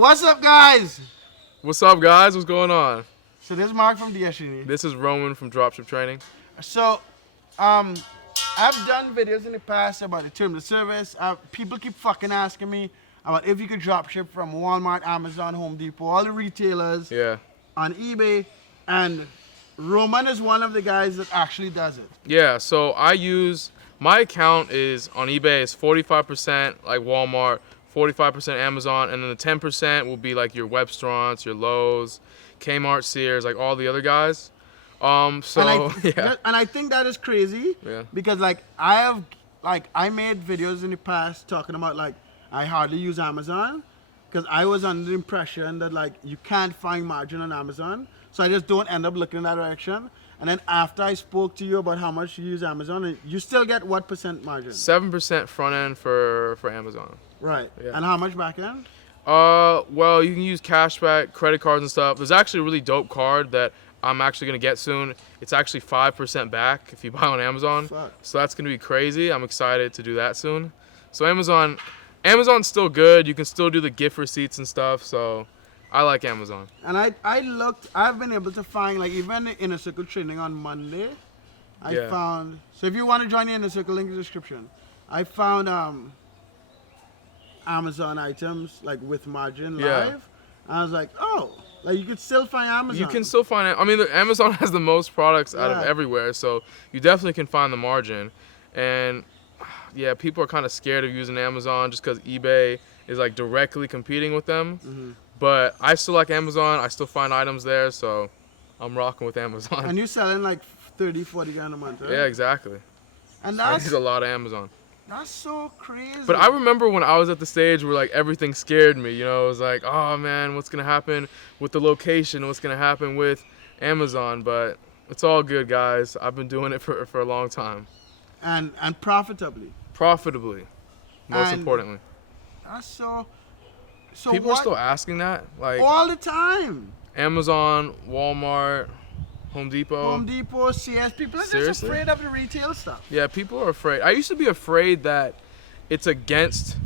What's up, guys? What's up, guys? What's going on? So this is Mark from DSG. This is Roman from Dropship Training. So, I've done videos in the past about the terms of service. People keep fucking asking me about if you could dropship from Walmart, Amazon, Home Depot, all the retailers on eBay, and Roman is one of the guys that actually does it. Yeah, so my account is on eBay is 45% like Walmart, 45% Amazon, and then the 10% will be like your web restaurants, your Lowe's, Kmart, Sears, like all the other guys. And I think that is crazy. Yeah. Because I made videos in the past talking about I hardly use Amazon because I was under the impression that you can't find margin on Amazon, so I just don't end up looking in that direction. And then after I spoke to you about how much you use Amazon, you still get what percent margin? 7% front end for Amazon. Right. Yeah. And how much back end? Well, you can use cashback, credit cards and stuff. There's actually a really dope card that I'm actually gonna get soon. It's actually 5% back if you buy on Amazon. Fuck. So that's gonna be crazy. I'm excited to do that soon. So Amazon's still good. You can still do the gift receipts and stuff. So I like Amazon. And I've been able to find even the Inner Circle training on Monday. I found, so if you want to join the Inner Circle, link in the description. I found Amazon items with margin live. And I was like, oh, you could still find Amazon. You can still find it. I mean, Amazon has the most products out of everywhere, so you definitely can find the margin. And yeah, people are kind of scared of using Amazon just because eBay is directly competing with them. Mm-hmm. But I still like Amazon. I still find items there, so I'm rocking with Amazon. And you're selling 30, 40 grand a month, right? Yeah, exactly. And that's a lot of Amazon. That's so crazy. But I remember when I was at the stage where everything scared me. You know, it was like, oh man, what's gonna happen with the location? What's gonna happen with Amazon? But it's all good, guys. I've been doing it for a long time. And profitably. Profitably, most importantly. That's so people are still asking that, all the time. Amazon, Walmart, Home Depot, CS. People are just afraid of the retail stuff. Yeah, people are afraid. I used to be afraid that it's against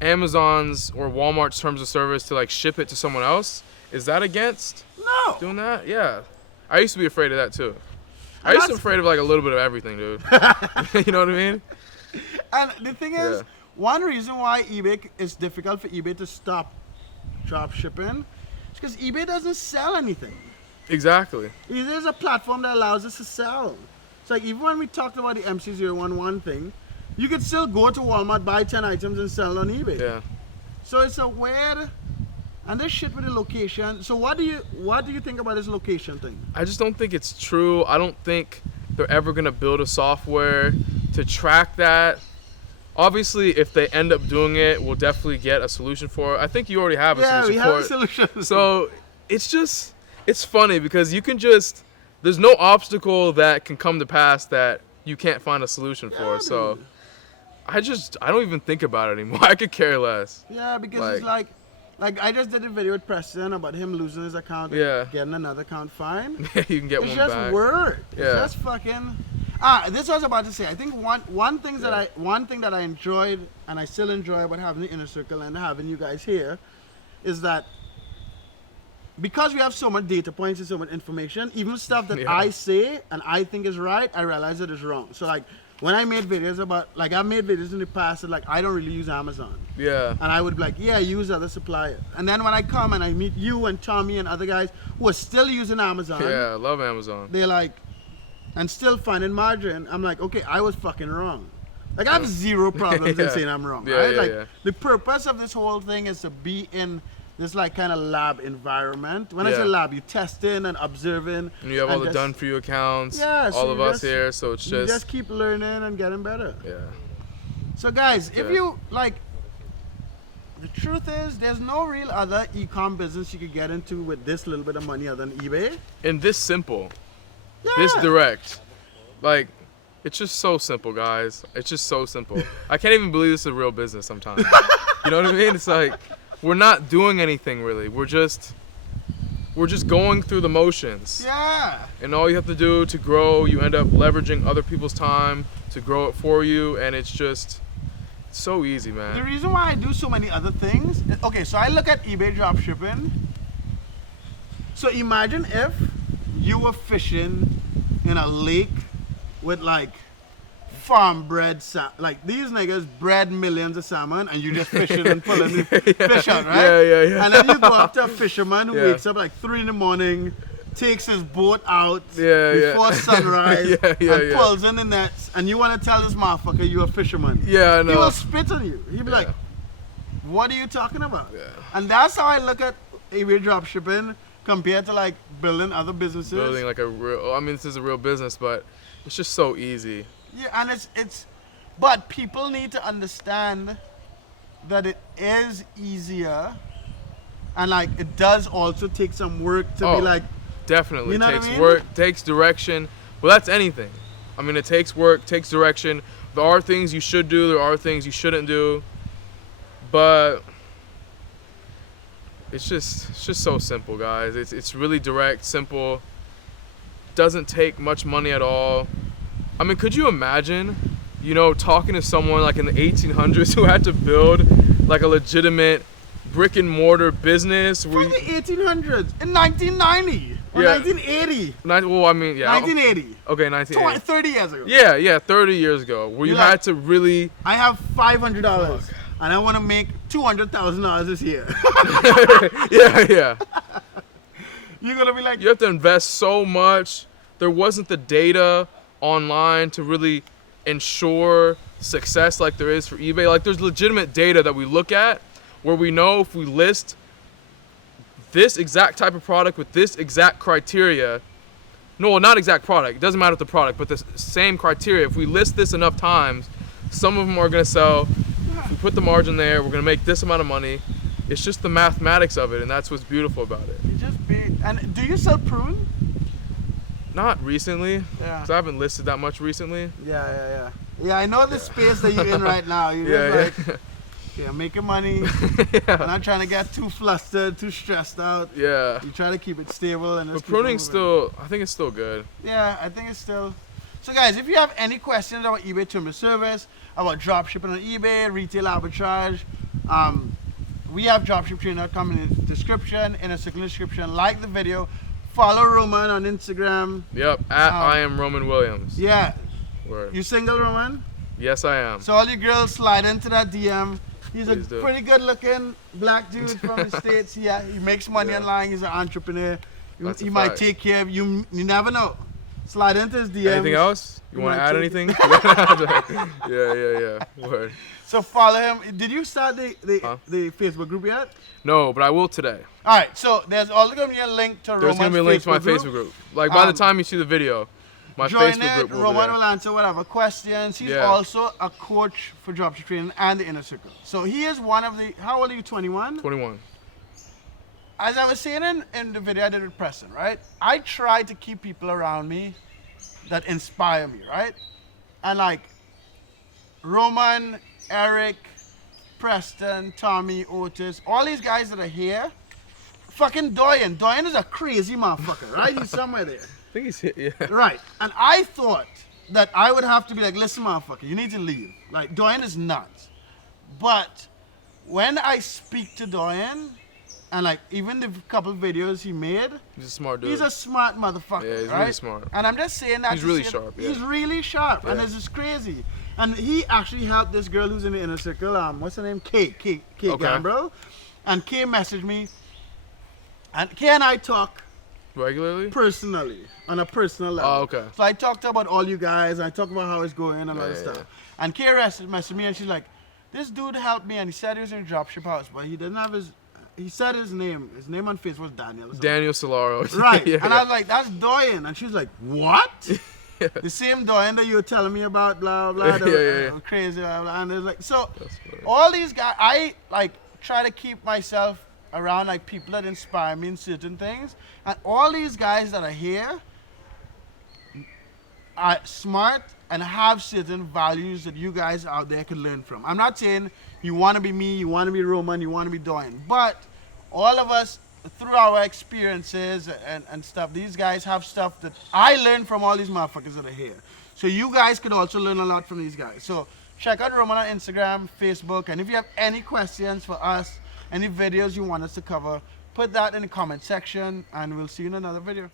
Amazon's or Walmart's terms of service to ship it to someone else. Is that against doing that? Yeah. I used to be afraid of that too. I used to be afraid of a little bit of everything, dude. You know what I mean? And the thing is, one reason why it's difficult for eBay to stop drop shipping is because eBay doesn't sell anything. Exactly. There's a platform that allows us to sell. It's even when we talked about the MC011 thing, you could still go to Walmart, buy 10 items and sell on eBay. Yeah. So it's a weird, and this shit with the location. So what do you think about this location thing? I just don't think it's true. I don't think they're ever gonna build a software to track that. Obviously, if they end up doing it, we'll definitely get a solution for it. I think you already have a solution for it. Yeah, we have a solution. So it's funny because there's no obstacle that can come to pass that you can't find a solution for. So I don't even think about it anymore. I could care less. Yeah, because it's I just did a video with Preston about him losing his account and getting another account fine. Yeah, you can get one back. It's just word. Yeah. It's just fucking. This I was about to say. I think one thing that I enjoyed and I still enjoy about having the Inner Circle and having you guys here is that because we have so much data points and so much information, even stuff that I say and I think is right, I realize it is wrong. So when I made videos about I made videos in the past that I don't really use Amazon. Yeah. And I would be use other suppliers. And then when I come and I meet you and Tommy and other guys who are still using Amazon. Yeah, I love Amazon. They're and still finding margin. I'm okay, I was fucking wrong. I have zero problems in saying I'm wrong. Right? The purpose of this whole thing is to be in this kind of lab environment. When I say lab, you're testing and observing. And you have all the done for you accounts. Yeah, all of us here, so it's you just keep learning and getting better. Yeah. So guys, if you the truth is there's no real other e-com business you could get into with this little bit of money other than eBay. And this simple. Yeah. This direct. It's just so simple, guys. It's just so simple. I can't even believe this is a real business sometimes. You know what I mean? It's we're not doing anything really. We're just going through the motions. Yeah. And all you have to do to grow, you end up leveraging other people's time to grow it for you, and it's It's so easy, The man. reason why I do so many other things, okay, so I look at eBay dropshipping. So imagine if you were fishing in a lake with like farm bred like these niggas bred millions of salmon and you just fishing and pulling the fish out, right? Yeah. And then you go up to a fisherman who Yeah. wakes up like 3 in the morning, takes his boat out Yeah. before sunrise Yeah. and pulls in the nets, and you want to tell this motherfucker you're a fisherman. Yeah, I He know. will spit on you. He'll be like, what are you talking about? Yeah. And that's how I look at eBay dropshipping compared to like building other businesses. Building like a real, I mean, this is a real business, but it's just so easy. Yeah, and it's but people need to understand that it is easier, and like it does also take some work to be like, Definitely. You know It what takes I mean? work, takes direction. Well, that's anything. I mean, it takes work, takes direction. There are things you should do, there are things you shouldn't do. But it's just so simple, guys. It's really direct, simple. Doesn't take much money at all. I mean, could you imagine, you know, talking to someone like in the 1800s who had to build like a legitimate brick and mortar business? in the 1800s, in 1990 or Yeah. 1980, Well, I mean, yeah. 1980, Okay, 1980. 30 years ago. Yeah, 30 years ago, where you You're like- had to really. I have $500 and I want to make $200,000 this year. Yeah. You're gonna be like, You have to invest so much. There wasn't the data online to really ensure success like there is for eBay. Like, there's legitimate data that we look at where we know if we list this exact type of product with this exact criteria. No, well, not exact product. It doesn't matter with the product, but the same criteria. If we list this enough times, some of them are going to sell. If we put the margin there, we're going to make this amount of money. It's just the mathematics of it, and that's what's beautiful about it. you just be. And do you sell prune? Not recently, Yeah. because I haven't listed that much recently. Yeah. Yeah, I know the space that you're in right now. You're just like, yeah, making money. Yeah. I'm not trying to get too flustered, too stressed out. Yeah. You try to keep it stable and But just keep pruning's moving. still, I think it's still good. Yeah, I think it's still. So guys, if you have any questions about eBay terms of service, about dropshipping on eBay, retail arbitrage, we have dropshipping.com in the description, in a second description. Like the video, follow Roman on Instagram. Yep, at I am Roman Williams. Yeah, Word. you single, Roman? Yes, I am. So all you girls slide into that DM. He's Please a do. pretty good looking black dude from the States. Yeah, he makes money Yeah. online. He's an entrepreneur. That's He a might fact. take care of you. You never know. Slide into his DMs. Anything else? You You want to might add take anything? Yeah. Word. So follow him. Did you start the Huh? Facebook group yet? No, but I will today. All right. So there's also gonna be a link to There's Roman's going to be a link to my Facebook Facebook group. Like, by the Um, time you see the video, my Join Facebook it. group will be Roman there. will answer whatever questions. He's Yeah. also a coach for dropship training and the Inner Circle. So he is one of the. How old are you? 21. 21. As I was saying in the video I did with Preston, right? I try to keep people around me that inspire me, right? And like Roman, Eric, Preston, Tommy, Otis, all these guys that are here. Fucking Doyen. Doyen is a crazy motherfucker, right? He's somewhere there. I think he's hit, yeah. Right. And I thought that I would have to be like, listen, motherfucker, you need to leave. Like, Doyen is nuts. But when I speak to Doyen, and like even the couple videos he made, He's a smart dude. he's a smart motherfucker. Yeah, he's right? really smart. And I'm just saying that. He's to really say sharp, yeah. He's really sharp, and Yeah. this is crazy. And he actually helped this girl who's in the Inner Circle. What's her name? Kay Okay. Gambrell. And Kay messaged me, and Kay and I talk Regularly? personally, on a personal level. Oh, okay. So I talked about all you guys, and I talked about how it's going and all that Yeah. stuff. And Kay messaged me, and she's like, this dude helped me, and he said he was in a dropship house, but he didn't have his. He said his name. His name on Facebook was Daniel. or something. Daniel Solaro. Right. Yeah, And I was like, that's Doyen. And she's like, what? The same Doyen that you were telling me about, blah, blah, blah. Yeah. Crazy, blah, blah. And it's like, so That's funny. all these guys, I like try to keep myself around like people that inspire me in certain things. And all these guys that are here are smart and have certain values that you guys out there can learn from. I'm not saying you want to be me, you want to be Roman, you want to be Doyen, but all of us, through our experiences and stuff, these guys have stuff that I learned from all these motherfuckers that are here. So you guys could also learn a lot from these guys. So Check out Roman on Instagram, Facebook, and if you have any questions for us, any videos you want us to cover, put that in the comment section, and we'll see you in another video.